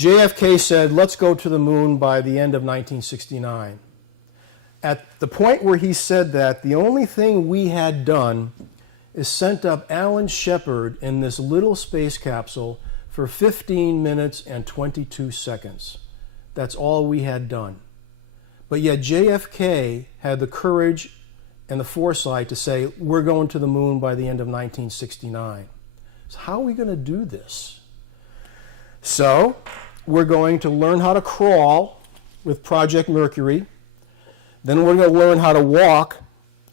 JFK said, let's go to the moon by the end of 1969. At the point where he said that, the only thing we had done is sent up Alan Shepard in this little space capsule for 15 minutes and 22 seconds. That's all we had done. But yet JFK had the courage and the foresight to say, we're going to the moon by the end of 1969. So how are we going to do this? So we're going to learn how to crawl with Project Mercury. Then we're going to learn how to walk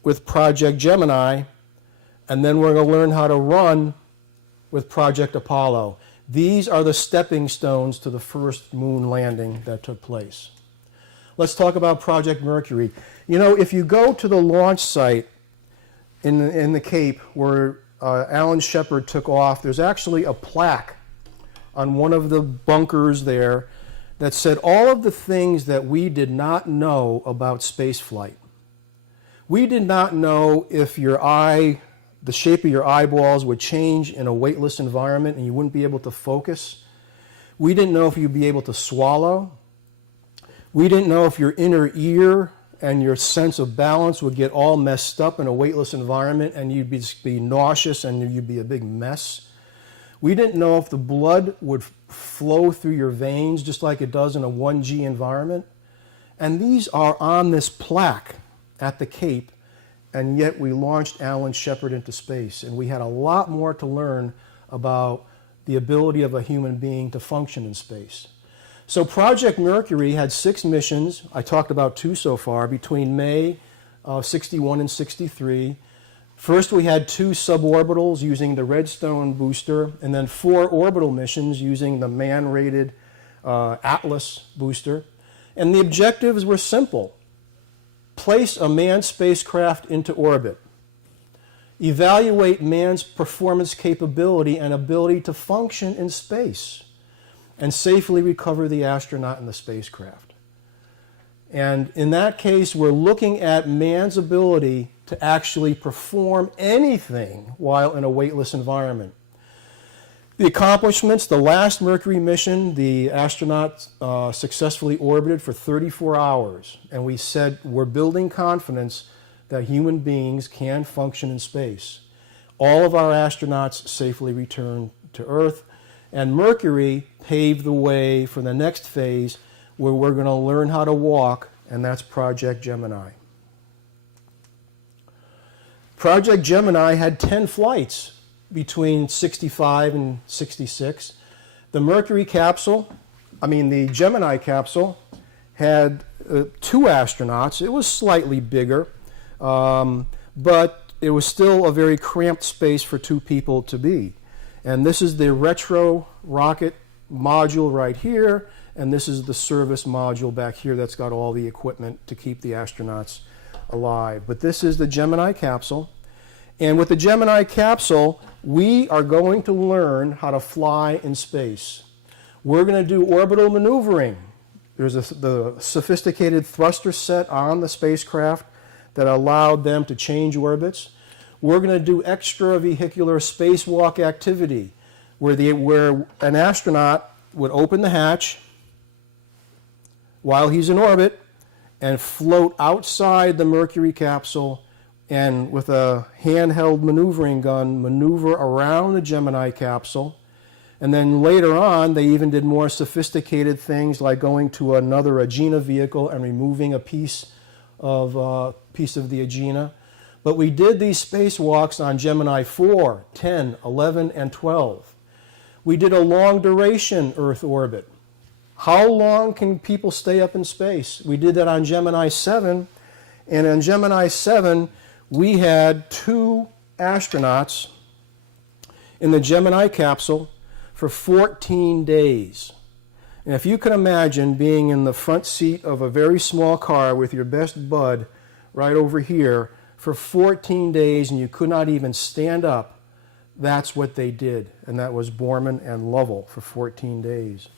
with Project Gemini. And then we're going to learn how to run with Project Apollo. These are the stepping stones to the first moon landing that took place. Let's talk about Project Mercury. You know, if you go to the launch site in the Cape where Alan Shepard took off, there's actually a plaque on one of the bunkers there that said all of the things that we did not know about spaceflight. We did not know if the shape of your eyeballs would change in a weightless environment and you wouldn't be able to focus. We didn't know if you'd be able to swallow. We didn't know if your inner ear and your sense of balance would get all messed up in a weightless environment and you'd be nauseous and you'd be a big mess. We didn't know if the blood would flow through your veins just like it does in a 1G environment. And these are on this plaque at the Cape, and yet we launched Alan Shepard into space. And we had a lot more to learn about the ability of a human being to function in space. So Project Mercury had 6 missions. I talked about 2 so far, between May of 61 and 63. First, we had 2 suborbitals using the Redstone booster, and then 4 orbital missions using the man-rated Atlas booster. And the objectives were simple. Place a manned spacecraft into orbit. Evaluate man's performance capability and ability to function in space. And safely recover the astronaut and the spacecraft. And in that case, we're looking at man's ability to actually perform anything while in a weightless environment. The accomplishments, the last Mercury mission, the astronaut successfully orbited for 34 hours. And we said we're building confidence that human beings can function in space. All of our astronauts safely returned to Earth. And Mercury paved the way for the next phase where we're going to learn how to walk, and that's Project Gemini. Project Gemini had 10 flights between 65 and 66. The Gemini capsule had 2 astronauts. It was slightly bigger, but it was still a very cramped space for 2 people to be. And this is the retro rocket module right here, and this is the service module back here that's got all the equipment to keep the astronauts alive. But this is the Gemini capsule. And with the Gemini capsule, we are going to learn how to fly in space. We're going to do orbital maneuvering. There's the sophisticated thruster set on the spacecraft that allowed them to change orbits. We're going to do extravehicular spacewalk activity, where an astronaut would open the hatch while he's in orbit and float outside the Mercury capsule and with a handheld maneuvering gun maneuver around the Gemini capsule. And then later on, they even did more sophisticated things like going to another Agena vehicle and removing a piece of the Agena. But we did these spacewalks on Gemini 4, 10, 11, and 12. We did a long duration Earth orbit. How long can people stay up in space? We did that on Gemini 7. And on Gemini 7, we had 2 astronauts in the Gemini capsule for 14 days. And if you can imagine being in the front seat of a very small car with your best bud right over here for 14 days and you could not even stand up, that's what they did. And that was Borman and Lovell for 14 days.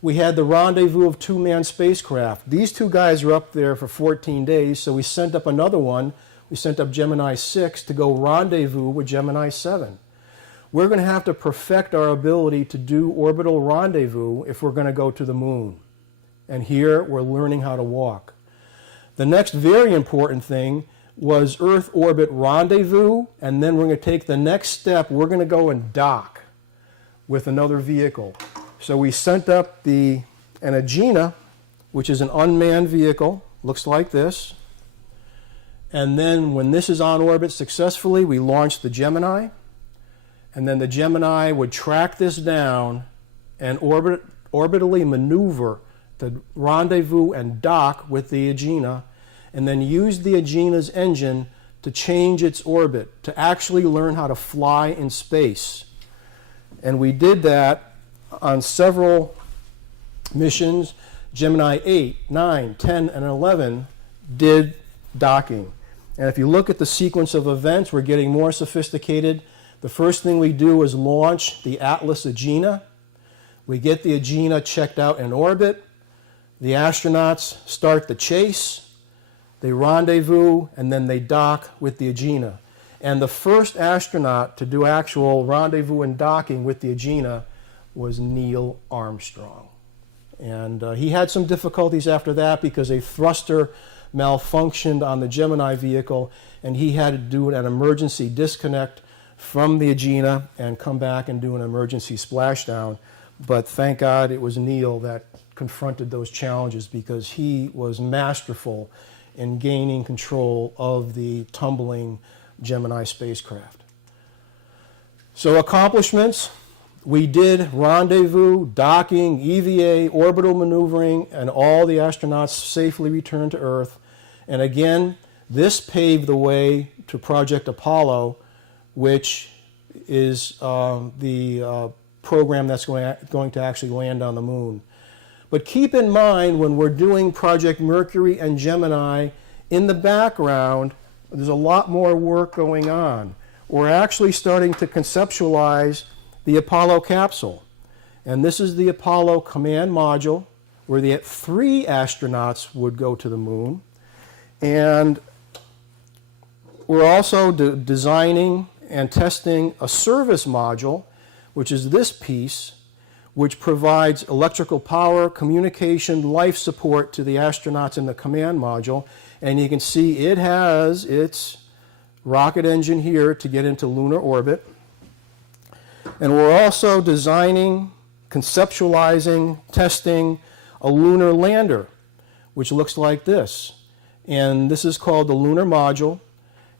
We had the rendezvous of 2 manned spacecraft. These 2 guys were up there for 14 days, so we sent up another one. We sent up Gemini 6 to go rendezvous with Gemini 7. we're going to have to perfect our ability to do orbital rendezvous if we're going to go to the moon. And here we're learning how to walk. The next very important thing was Earth orbit rendezvous, and then we're going to take the next step. We're going to go and dock with another vehicle. So we sent up an Agena, which is an unmanned vehicle, looks like this. And then when this is on orbit successfully, we launched the Gemini. And then the Gemini would track this down and orbitally maneuver to rendezvous and dock with the Agena, and then use the Agena's engine to change its orbit, to actually learn how to fly in space. And we did that on several missions. Gemini 8, 9, 10, and 11 did docking. And if you look at the sequence of events, we're getting more sophisticated. The first thing we do is launch the Atlas Agena. We get the Agena checked out in orbit. The astronauts start the chase. They rendezvous, and then they dock with the Agena. And the first astronaut to do actual rendezvous and docking with the Agena was Neil Armstrong. And he had some difficulties after that because a thruster malfunctioned on the Gemini vehicle, and he had to do an emergency disconnect from the Agena and come back and do an emergency splashdown. But thank God it was Neil that confronted those challenges, because he was masterful in gaining control of the tumbling Gemini spacecraft. So accomplishments: we did rendezvous, docking, EVA, orbital maneuvering, and all the astronauts safely returned to Earth. And again, this paved the way to Project Apollo, which is the program that's going to actually land on the moon. But keep in mind, when we're doing Project Mercury and Gemini, in the background, there's a lot more work going on. We're actually starting to conceptualize the Apollo capsule. And this is the Apollo command module, where the 3 astronauts would go to the moon. And we're also designing and testing a service module, which is this piece, which provides electrical power, communication, life support to the astronauts in the command module. And you can see it has its rocket engine here to get into lunar orbit. And we're also designing, conceptualizing, testing a lunar lander, which looks like this. And this is called the lunar module.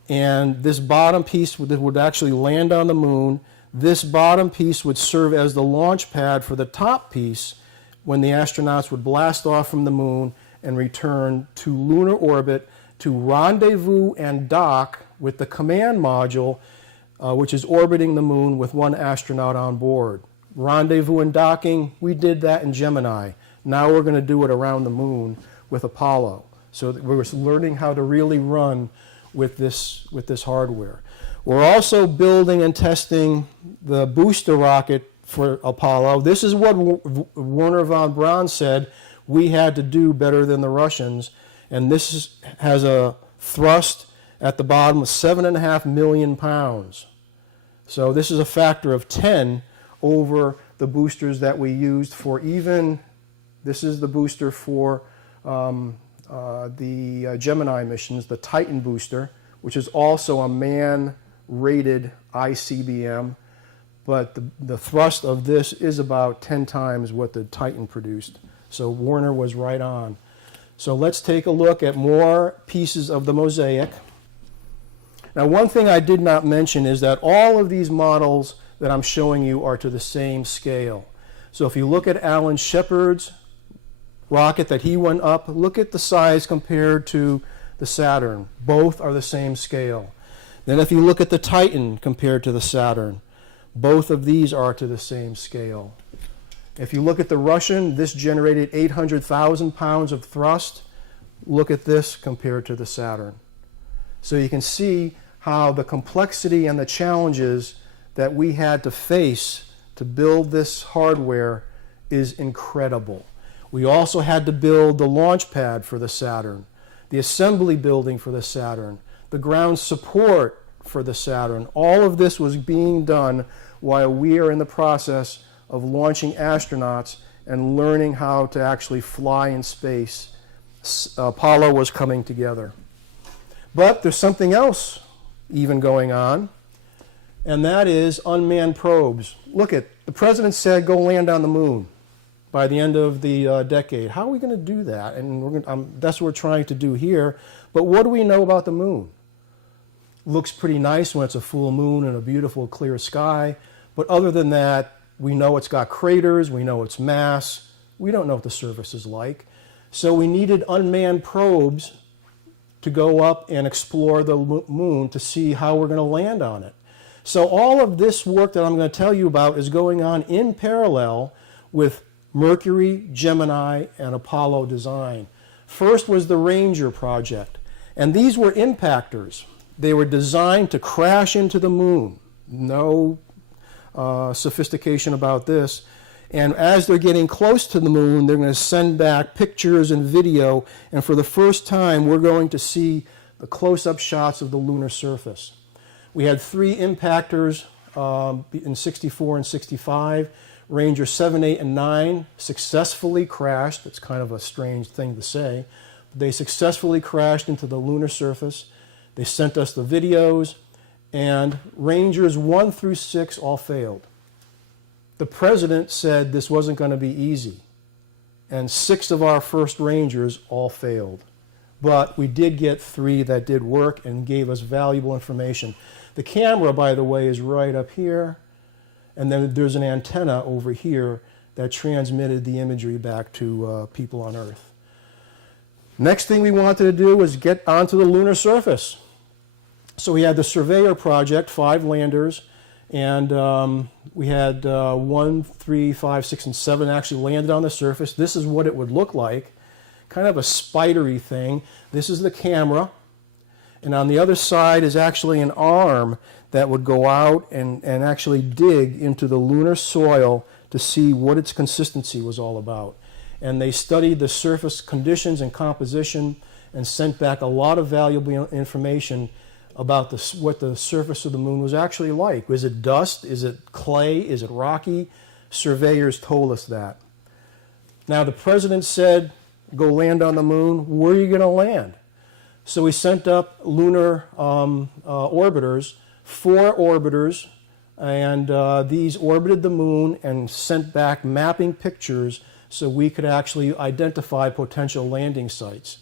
And this bottom piece would actually land on the moon. This bottom piece would serve as the launch pad for the top piece when the astronauts would blast off from the moon and return to lunar orbit to rendezvous and dock with the command module, which is orbiting the moon with 1 astronaut on board. Rendezvous and docking, we did that in Gemini. Now we're going to do it around the moon with Apollo. So we're learning how to really run with this hardware. We're also building and testing the booster rocket for Apollo. This is what Wernher von Braun said we had to do better than the Russians. And this has a thrust at the bottom of 7.5 million pounds. So this is a factor of 10 over the boosters that we used for this is the booster for the Gemini missions, the Titan booster, which is also a man-rated ICBM, but the thrust of this is about 10 times what the Titan produced. So Wernher was right on. So let's take a look at more pieces of the mosaic. Now, one thing I did not mention is that all of these models that I'm showing you are to the same scale. So if you look at Alan Shepard's rocket that he went up, look at the size compared to the Saturn. Both are the same scale. Then if you look at the Titan compared to the Saturn, both of these are to the same scale. If you look at the Russian, this generated 800,000 pounds of thrust. Look at this compared to the Saturn. So you can see how the complexity and the challenges that we had to face to build this hardware is incredible. We also had to build the launch pad for the Saturn, the assembly building for the Saturn, the ground support for the Saturn. All of this was being done while we are in the process of launching astronauts and learning how to actually fly in space. Apollo was coming together. But there's something else even going on, and that is unmanned probes. Look at, the president said go land on the moon by the end of the decade. How are we going to do that? And that's what we're trying to do here. But what do we know about the moon? Looks pretty nice when it's a full moon and a beautiful clear sky. But other than that, we know it's got craters, we know its mass, we don't know what the surface is like. So we needed unmanned probes to go up and explore the moon to see how we're going to land on it. So all of this work that I'm going to tell you about is going on in parallel with Mercury, Gemini, and Apollo design. First was the Ranger project, and these were impactors. They were designed to crash into the moon. No sophistication about this. And as they're getting close to the moon, they're going to send back pictures and video, and for the first time, we're going to see the close-up shots of the lunar surface. We had 3 impactors in 64 and 65. Ranger 7, 8, and 9 successfully crashed. It's kind of a strange thing to say. They successfully crashed into the lunar surface. They sent us the videos, and Rangers 1 through 6 all failed. The president said this wasn't going to be easy, and 6 of our first Rangers all failed. But we did get 3 that did work and gave us valuable information. The camera, by the way, is right up here, and then there's an antenna over here that transmitted the imagery back to people on Earth. Next thing we wanted to do was get onto the lunar surface. So we had the Surveyor project, 5 landers, and we had 1, 3, 5, 6, and 7 actually landed on the surface. This is what it would look like, kind of a spidery thing. This is the camera, and on the other side is actually an arm that would go out and actually dig into the lunar soil to see what its consistency was all about. And they studied the surface conditions and composition and sent back a lot of valuable information about what the surface of the moon was actually like. Was it dust? Is it clay? Is it rocky? Surveyors told us that. Now the president said, go land on the moon. Where are you going to land? So we sent up lunar orbiters, 4 orbiters, and these orbited the moon and sent back mapping pictures so we could actually identify potential landing sites.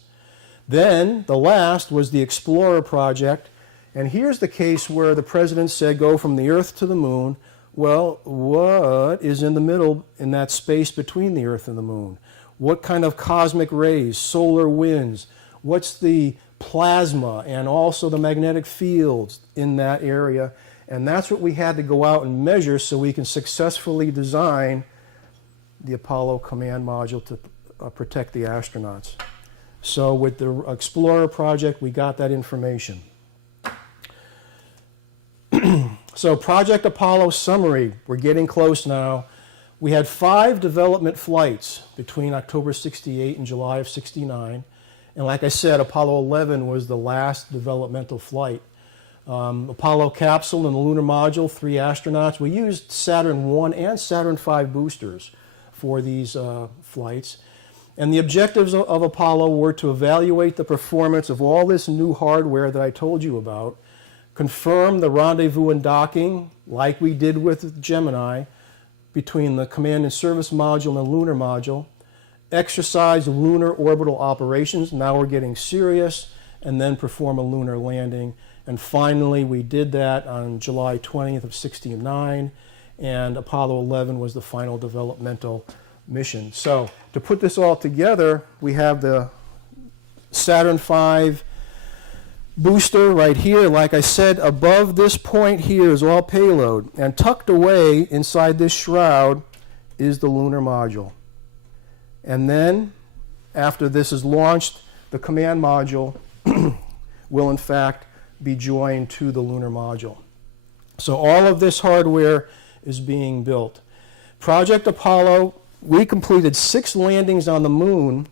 Then the last was the Explorer project. And here's the case where the president said go from the Earth to the moon. Well, what is in the middle in that space between the Earth and the moon? What kind of cosmic rays, solar winds? What's the plasma and also the magnetic fields in that area? And that's what we had to go out and measure so we can successfully design the Apollo command module to protect the astronauts. So with the Explorer project, we got that information. So Project Apollo summary, we're getting close now. We had 5 development flights between October 68 and July of 69. And like I said, Apollo 11 was the last developmental flight. Apollo capsule and the lunar module, 3 astronauts. We used Saturn 1 and Saturn 5 boosters for these flights. And the objectives of Apollo were to evaluate the performance of all this new hardware that I told you about, confirm the rendezvous and docking, like we did with Gemini, between the command and service module and the lunar module, exercise lunar orbital operations, now we're getting serious, and then perform a lunar landing. And finally, we did that on July 20th of 69, and Apollo 11 was the final developmental mission. So to put this all together, we have the Saturn V booster right here. Like I said, above this point here is all payload, and tucked away inside this shroud is the lunar module. And then after this is launched, the command module will in fact be joined to the lunar module. So all of this hardware is being built. Project Apollo, we completed 6 landings on the moon,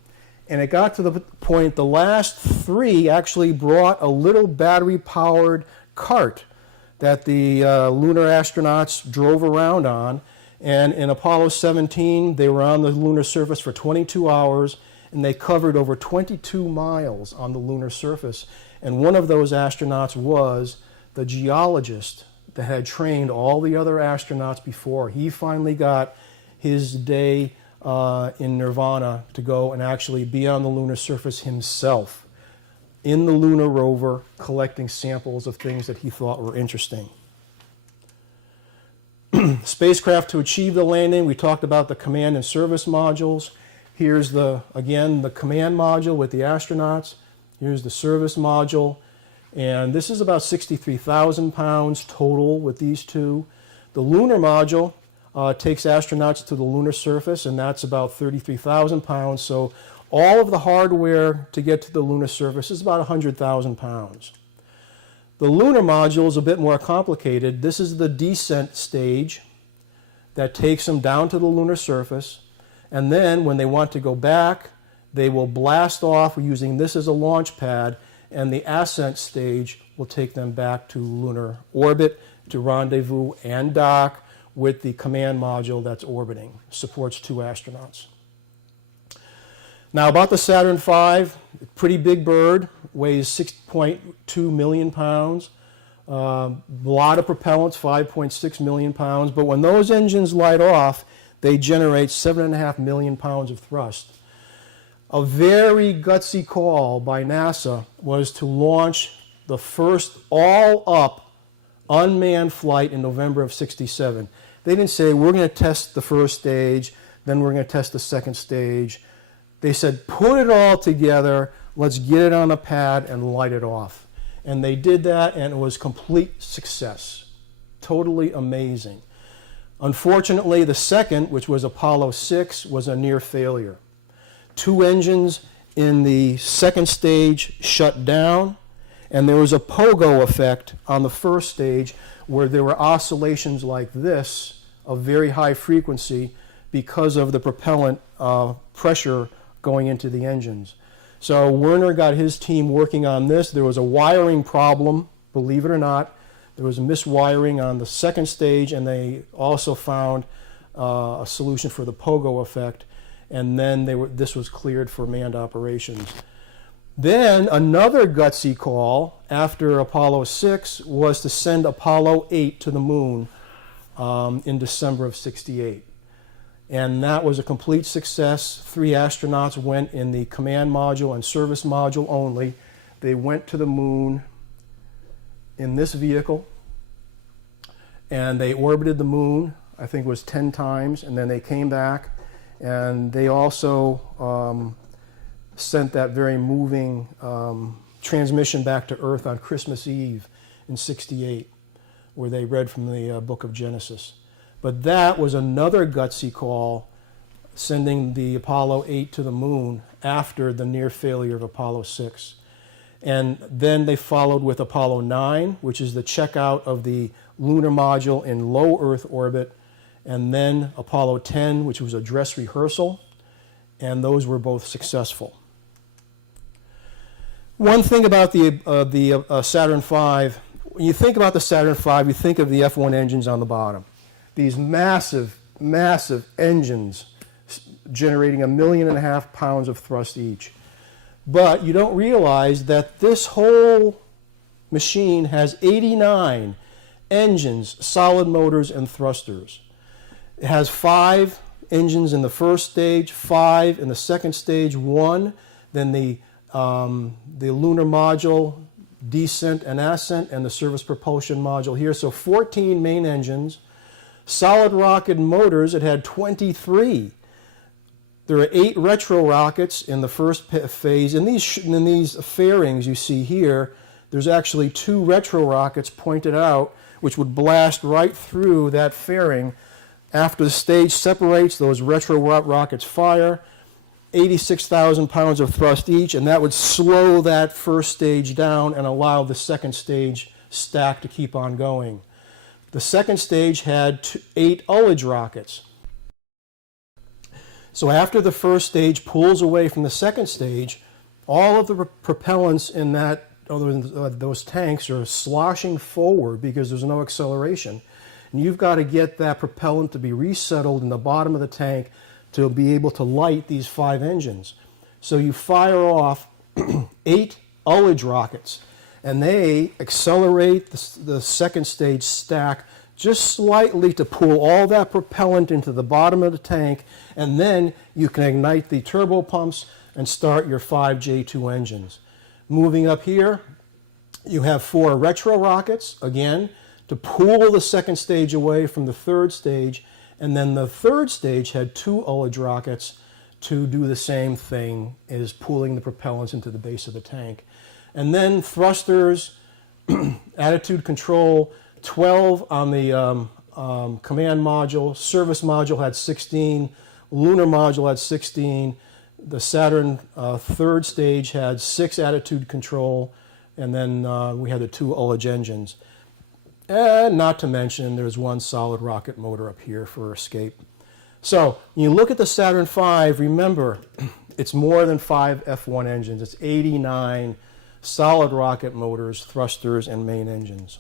and it got to the point the last 3 actually brought a little battery-powered cart that the lunar astronauts drove around on. And in Apollo 17, they were on the lunar surface for 22 hours, and they covered over 22 miles on the lunar surface. And one of those astronauts was the geologist that had trained all the other astronauts before. He finally got his day in nirvana to go and actually be on the lunar surface himself, in the lunar rover, collecting samples of things that he thought were interesting. Spacecraft to achieve the landing, we talked about the command and service modules. Here's again the command module with the astronauts. Here's the service module. And this is about 63,000 pounds total with these two. The lunar module takes astronauts to the lunar surface, and that's about 33,000 pounds. So all of the hardware to get to the lunar surface is about 100,000 pounds. The lunar module is a bit more complicated. This is the descent stage that takes them down to the lunar surface. And then when they want to go back, they will blast off using this as a launch pad, and the ascent stage will take them back to lunar orbit to rendezvous and dock with the command module that's orbiting. Supports 2 astronauts. Now about the Saturn V, pretty big bird, weighs 6.2 million pounds. A lot of propellants, 5.6 million pounds. But when those engines light off, they generate 7.5 million pounds of thrust. A very gutsy call by NASA was to launch the first all-up unmanned flight in November of '67. They didn't say, we're going to test the first stage, then we're going to test the second stage. They said, put it all together, let's get it on a pad and light it off. And they did that, and it was complete success. Totally amazing. Unfortunately, the second, which was Apollo 6, was a near failure. 2 engines in the second stage shut down, and there was a pogo effect on the first stage where there were oscillations like this of very high frequency because of the propellant pressure going into the engines. So Werner got his team working on this. There was a wiring problem, believe it or not. There was a miswiring on the second stage, and they also found a solution for the pogo effect. And then this was cleared for manned operations. Then another gutsy call after Apollo 6 was to send Apollo 8 to the moon in December of '68. And that was a complete success. 3 astronauts went in the command module and service module only. They went to the moon in this vehicle, and they orbited the moon, I think it was 10 times, and then they came back. And they also sent that very moving transmission back to Earth on Christmas Eve in '68, where they read from the book of Genesis. But that was another gutsy call, sending the Apollo 8 to the moon after the near failure of Apollo 6. And then they followed with Apollo 9, which is the checkout of the lunar module in low Earth orbit, and then Apollo 10, which was a dress rehearsal, and those were both successful. One thing about the Saturn V, when you think about the Saturn V, you think of the F1 engines on the bottom. These massive, massive engines generating 1.5 million pounds of thrust each. But you don't realize that this whole machine has 89 engines, solid motors, and thrusters. It has 5 engines in the first stage, 5 in the second stage, 1. Then the lunar module, descent and ascent, and the service propulsion module here. So 14 main engines. Solid rocket motors, it had 23. There are 8 retro rockets in the first phase. In these fairings you see here, there's actually 2 retro rockets pointed out, which would blast right through that fairing. After the stage separates, those retro rockets fire, 86,000 pounds of thrust each, and that would slow that first stage down and allow the second stage stack to keep on going. The second stage had 8 ullage rockets. So after the first stage pulls away from the second stage, all of the propellants in that those tanks are sloshing forward because there's no acceleration. And you've got to get that propellant to be resettled in the bottom of the tank to be able to light these 5 engines. So you fire off 8 ullage rockets, and they accelerate the second stage stack just slightly to pull all that propellant into the bottom of the tank, and then you can ignite the turbo pumps and start your 5 J2 engines. Moving up here, you have 4 retro rockets, again, to pull the second stage away from the third stage, and then the third stage had 2 ullage rockets to do the same thing as pulling the propellants into the base of the tank. And then thrusters, attitude control, 12 on the command module. Service module had 16. Lunar module had 16. The Saturn third stage had 6 attitude control. And then we had the 2 ullage engines. And not to mention, there's 1 solid rocket motor up here for escape. So you look at the Saturn V, remember, it's more than 5 F1 engines. It's 89 solid rocket motors, thrusters, and main engines.